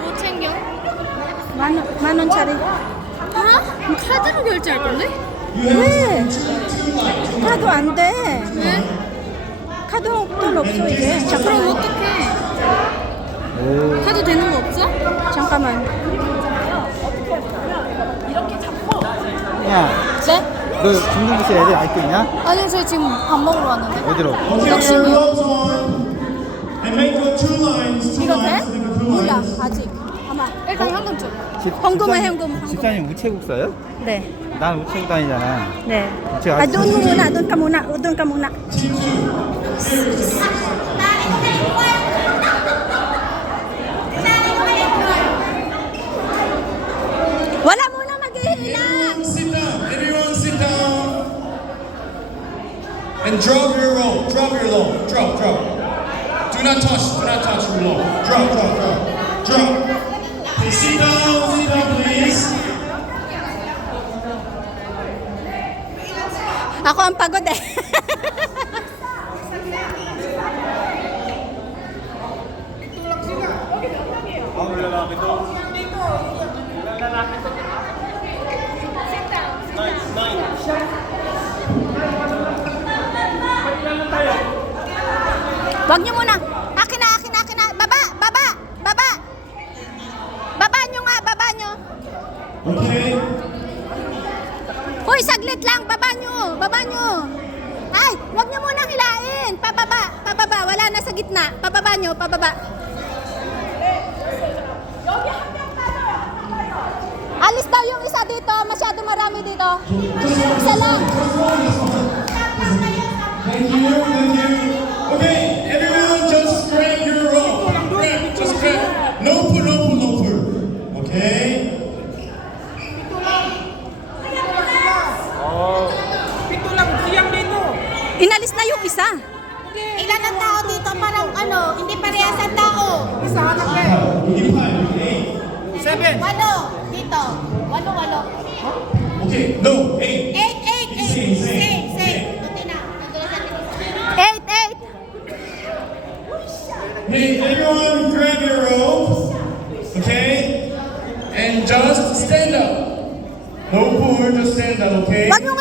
뭐 챙겨? 만 원짜리. 아? 카드로 결제할 건데? 왜? 카드 안 돼. 왜? 카드 돈 없어 이게. 그럼 잠깐만. 어떡해? 오. 카드 되는 거 없어? 잠깐만. 야, 네? 너 중등부스 애들 아직도 있냐? 아니 저희 지금 밥 먹으러 왔는데. 어디로? Okay, your gloves on. And make the two lines. Two 이거 돼? lines. Make the two 몰라 lines. 아직. 아마. 일단 현금 줘. 현금은 현금. 집사님 우체국 써요? 네. 난 우체국 다니잖아. 네. 우체국 아, 아직 doon muna, doon ka muna, doon ka muna. Wala muna maghihila. Everyone sit down. Everyone sit down. And drop your roll. Drop your roll. Drop, drop. Do not touch. Do not touch your roll. Drop, drop, drop. Drop. Okay, sit down, please. Ako ang pagod eh. Wag niyo muna. Akin na. Baba. Baba niyo nga, baba niyo. Okay. Hoy, saglit lang. Baba nyo. Ay, wag nyo munang hilain. Pababa. Wala na sa gitna. Pababa nyo, pababa. Alis daw yung isa dito. Masyado marami dito. Isa lang. Thank you. Okay, everyone just grab your roll. Just grab. No pull. Okay. Inalis na yung isa. Ilan ang tao dito? Parang hindi parehas ang tao. Walo. Dito. Walo. Okay, no, 8. Eight. Same. Tuti na. Eight. Hey, everyone grab your roll. Okay? And just stand up. No pull, just stand up, okay? Wag nyo